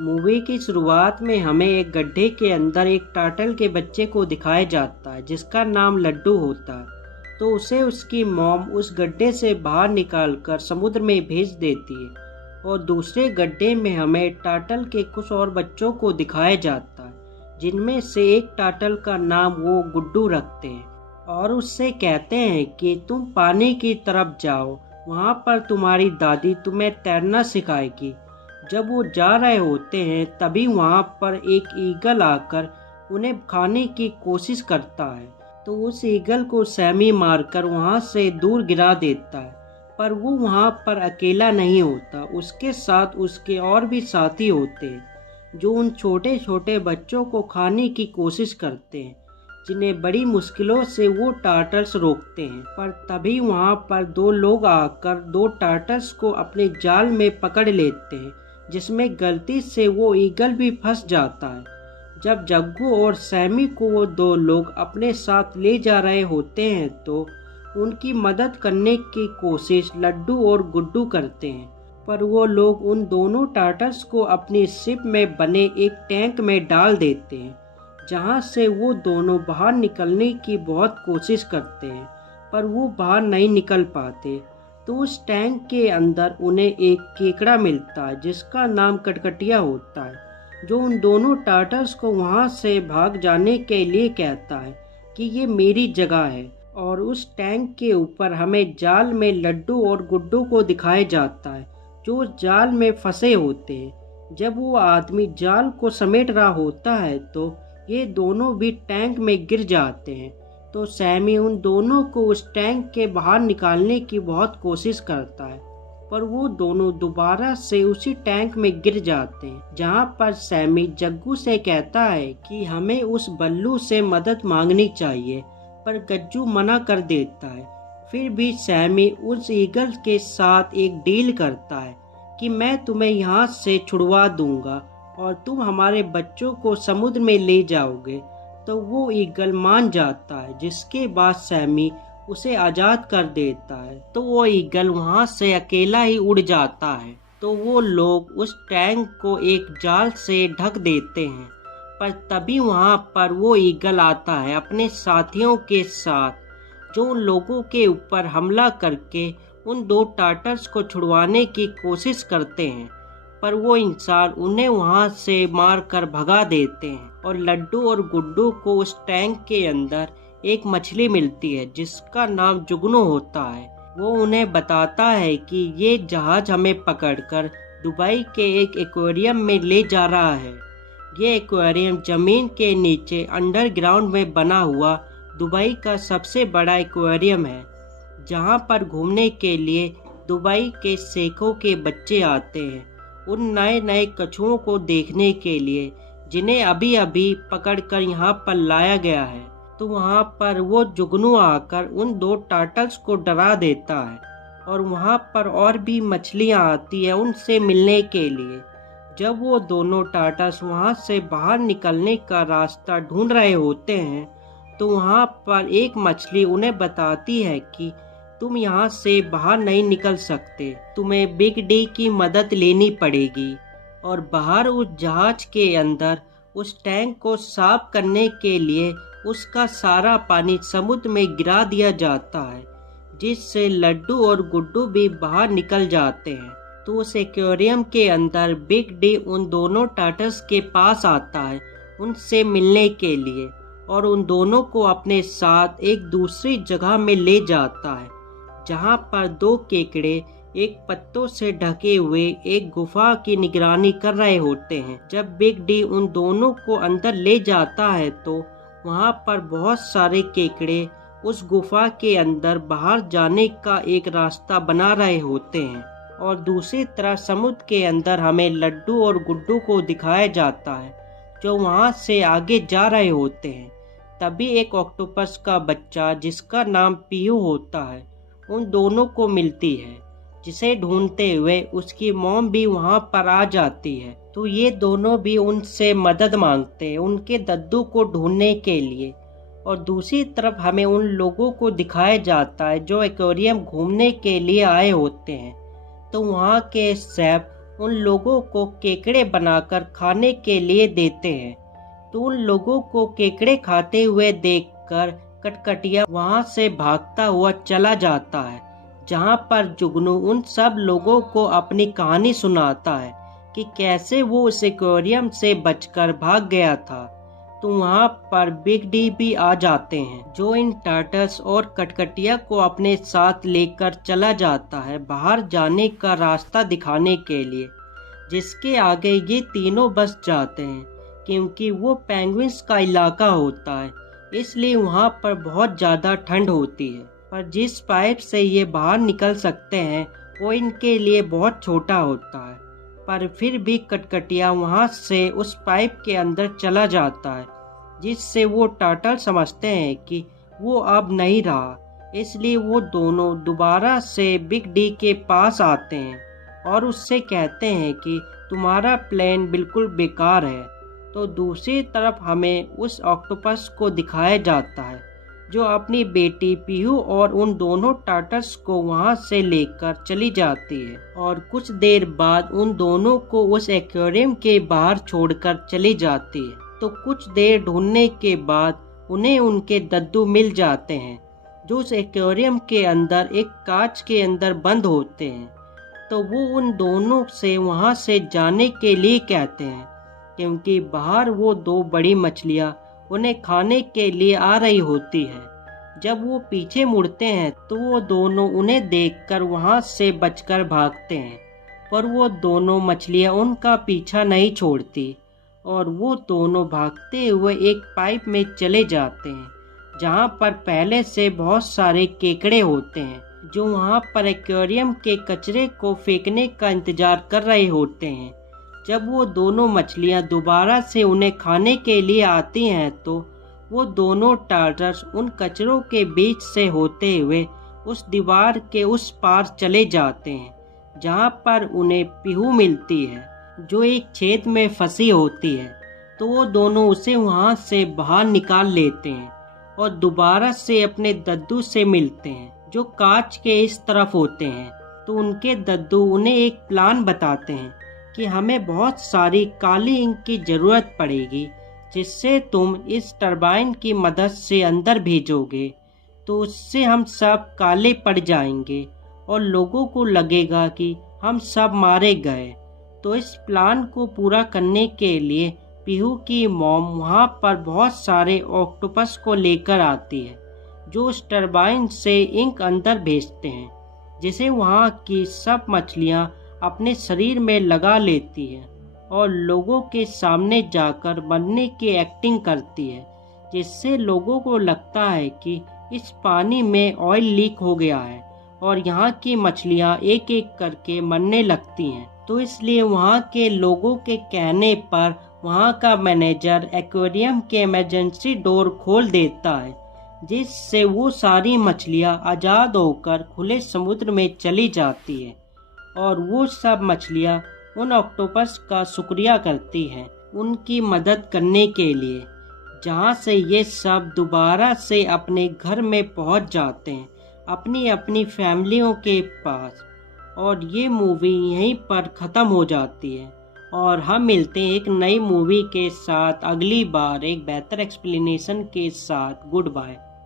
Movie की शुरुआत में हमें एक गड्ढे के अंदर एक टार्टल के बच्चे को दिखाया जाता है जिसका नाम लड्डू होता है। तो उसे उसकी मॉम उस गड्ढे से बाहर निकालकर समुद्र में भेज देती है और दूसरे गड्ढे में हमें टार्टल के कुछ और बच्चों को दिखाया जाता है जिनमें से एक टार्टल का नाम वो गुड्डू रखते हैं और उससे कहते हैं कि तुम पानी की तरफ जाओ, वहाँ पर तुम्हारी दादी तुम्हें तैरना सिखाएगी। जब वो जा रहे होते हैं तभी वहाँ पर एक ईगल आकर उन्हें खाने की कोशिश करता है। तो उस ईगल को सैमी मारकर वहाँ से दूर गिरा देता है, पर वो वहाँ पर अकेला नहीं होता, उसके साथ उसके और भी साथी होते हैं जो उन छोटे छोटे बच्चों को खाने की कोशिश करते हैं जिन्हें बड़ी मुश्किलों से वो टार्टल्स रोकते हैं। पर तभी वहाँ पर दो लोग आकर दो टार्टल्स को अपने जाल में पकड़ लेते हैं जिसमें गलती से वो ईगल भी फंस जाता है। जब जग्गू और सैमी को वो दो लोग अपने साथ ले जा रहे होते हैं तो उनकी मदद करने की कोशिश लड्डू और गुड्डू करते हैं, पर वो लोग उन दोनों टार्टल्स को अपनी शिप में बने एक टैंक में डाल देते हैं जहां से वो दोनों बाहर निकलने की बहुत कोशिश करते हैं, पर वो बाहर नहीं निकल पाते। तो उस टैंक के अंदर उन्हें एक केकड़ा मिलता है जिसका नाम कटकटिया होता है, जो उन दोनों टार्टल्स को वहां से भाग जाने के लिए कहता है कि ये मेरी जगह है। और उस टैंक के ऊपर हमें जाल में लड्डू और गुड्डू को दिखाया जाता है जो जाल में फंसे होते हैं। जब वो आदमी जाल को समेट रहा होता है तो ये दोनों भी टैंक में गिर जाते हैं। तो सैमी उन दोनों को उस टैंक के बाहर निकालने की बहुत कोशिश करता है, पर वो दोनों दोबारा से उसी टैंक में गिर जाते हैं, जहां पर सैमी जग्गू से कहता है कि हमें उस बल्लू से मदद मांगनी चाहिए, पर गज्जू मना कर देता है। फिर भी सैमी उस ईगल के साथ एक डील करता है कि मैं तुम्हें यहाँ से छुड़वा दूंगा और तुम हमारे बच्चों को समुद्र में ले जाओगे। तो वो ईगल मान जाता है, जिसके बाद सैमी उसे आज़ाद कर देता है। तो वो ईगल वहाँ से अकेला ही उड़ जाता है। तो वो लोग उस टैंक को एक जाल से ढक देते हैं, पर तभी वहाँ पर वो ईगल आता है अपने साथियों के साथ, जो उन लोगों के ऊपर हमला करके उन दो टार्टल्स को छुड़वाने की कोशिश करते हैं, पर वो इंसान उन्हें वहां से मारकर भगा देते हैं। और लड्डू और गुड्डू को उस टैंक के अंदर एक मछली मिलती है जिसका नाम जुगनू होता है। वो उन्हें बताता है कि ये जहाज हमें पकड़कर दुबई के एक एक्वेरियम में ले जा रहा है। ये एक्वेरियम जमीन के नीचे अंडरग्राउंड में बना हुआ दुबई का सबसे बड़ा एक्वेरियम है, जहां पर घूमने के लिए दुबई के शेखों के बच्चे आते हैं उन नए नए कछुओं को देखने के लिए जिन्हें अभी अभी पकड़कर यहाँ पर लाया गया है। तो वहाँ पर वो जुगनू आकर उन दो टार्टल्स को डरा देता है और वहाँ पर और भी मछलियाँ आती है उनसे मिलने के लिए। जब वो दोनों टार्टल्स वहाँ से बाहर निकलने का रास्ता ढूंढ रहे होते हैं तो वहाँ पर एक मछली उन्हें बताती है कि तुम यहाँ से बाहर नहीं निकल सकते, तुम्हें बिग डी की मदद लेनी पड़ेगी। और बाहर उस जहाज के अंदर उस टैंक को साफ करने के लिए उसका सारा पानी समुद्र में गिरा दिया जाता है, जिससे लड्डू और गुड्डू भी बाहर निकल जाते हैं। तो उस एक्वेरियम के अंदर बिग डी उन दोनों टार्टल्स के पास आता है उनसे मिलने के लिए और उन दोनों को अपने साथ एक दूसरी जगह में ले जाता है, जहां पर दो केकड़े एक पत्तों से ढके हुए एक गुफा की निगरानी कर रहे होते हैं। जब बिग डी उन दोनों को अंदर ले जाता है तो वहां पर बहुत सारे केकड़े उस गुफा के अंदर बाहर जाने का एक रास्ता बना रहे होते हैं। और दूसरी तरफ समुद्र के अंदर हमें लड्डू और गुड्डू को दिखाया जाता है जो वहां से आगे जा रहे होते हैं। तभी एक ऑक्टोपस का बच्चा जिसका नाम पीहू होता है उन दोनों को मिलती है, जिसे ढूंढते हुए उसकी मॉम भी वहां पर आ जाती है। तो ये दोनों भी उनसे मदद मांगते हैं उनके दद्दू को ढूंढने के लिए। और दूसरी तरफ हमें उन लोगों को दिखाया जाता है जो एक्वेरियम घूमने के लिए आए होते हैं। तो वहाँ के शेफ उन लोगों को केकड़े बनाकर खाने के लिए देते हैं। तो उन लोगों को केकड़े खाते हुए देखकर कटकटिया वहां से भागता हुआ चला जाता है, जहां पर जुगनू उन सब लोगों को अपनी कहानी सुनाता है कि कैसे वो उस एक्वेरियम से बचकर भाग गया था। तो वहाँ पर बिग डी भी आ जाते हैं, जो इन टार्टल्स और कटकटिया को अपने साथ लेकर चला जाता है बाहर जाने का रास्ता दिखाने के लिए, जिसके आगे ये तीनों बस जाते हैं क्योंकि वो पेंगुइन्स का इलाका होता है, इसलिए वहाँ पर बहुत ज़्यादा ठंड होती है। पर जिस पाइप से ये बाहर निकल सकते हैं वो इनके लिए बहुत छोटा होता है, पर फिर भी कटकटिया वहाँ से उस पाइप के अंदर चला जाता है, जिससे वो टार्टल समझते हैं कि वो अब नहीं रहा। इसलिए वो दोनों दोबारा से बिग डी के पास आते हैं और उससे कहते हैं कि तुम्हारा प्लान बिल्कुल बेकार है। तो दूसरी तरफ हमें उस ऑक्टोपस को दिखाया जाता है जो अपनी बेटी पीहू और उन दोनों टार्टल्स को वहां से लेकर चली जाती है, और कुछ देर बाद उन दोनों को उस एक्वेरियम के बाहर छोड़कर चली जाती है। तो कुछ देर ढूंढने के बाद उन्हें उनके दद्दू मिल जाते हैं, जो उस एक्वेरियम के अंदर एक कांच के अंदर बंद होते हैं। तो वो उन दोनों से वहां से जाने के लिए कहते हैं, क्योंकि बाहर वो दो बड़ी मछलियां उन्हें खाने के लिए आ रही होती है। जब वो पीछे मुड़ते हैं तो वो दोनों उन्हें देखकर वहां से बचकर भागते हैं, पर वो दोनों मछलियां उनका पीछा नहीं छोड़ती और वो दोनों भागते हुए एक पाइप में चले जाते हैं, जहां पर पहले से बहुत सारे केकड़े होते हैं, जो वहां पर एक्वेरियम के कचरे को फेंकने का इंतजार कर रहे होते हैं। जब वो दोनों मछलियां दोबारा से उन्हें खाने के लिए आती हैं तो वो दोनों टार्टल्स उन कचरों के बीच से होते हुए उस दीवार के उस पार चले जाते हैं, जहां पर उन्हें पीहू मिलती है, जो एक छेद में फंसी होती है। तो वो दोनों उसे वहां से बाहर निकाल लेते हैं और दोबारा से अपने दद्दू से मिलते हैं, जो कांच के इस तरफ होते हैं। तो उनके दद्दू उन्हें एक प्लान बताते हैं कि हमें बहुत सारी काली इंक की ज़रूरत पड़ेगी, जिससे तुम इस टरबाइन की मदद से अंदर भेजोगे, तो उससे हम सब काले पड़ जाएंगे और लोगों को लगेगा कि हम सब मारे गए। तो इस प्लान को पूरा करने के लिए पीहू की मॉम वहाँ पर बहुत सारे ऑक्टोपस को लेकर आती है, जो उस टरबाइन से इंक अंदर भेजते हैं, जिसे वहाँ की सब मछलियाँ अपने शरीर में लगा लेती है और लोगों के सामने जाकर मरने की एक्टिंग करती है, जिससे लोगों को लगता है कि इस पानी में ऑयल लीक हो गया है और यहाँ की मछलियाँ एक एक करके मरने लगती हैं। तो इसलिए वहाँ के लोगों के कहने पर वहाँ का मैनेजर एक्वेरियम के इमरजेंसी डोर खोल देता है, जिससे वो सारी मछलियाँ आज़ाद होकर खुले समुद्र में चली जाती है और वो सब मछलियाँ उन ऑक्टोपस का शुक्रिया करती हैं उनकी मदद करने के लिए, जहाँ से ये सब दोबारा से अपने घर में पहुँच जाते हैं, अपनी अपनी फैमिलियों के पास। और ये मूवी यहीं पर ख़त्म हो जाती है और हम मिलते हैं एक नई मूवी के साथ अगली बार एक बेहतर एक्सप्लेनेशन के साथ। Good bye.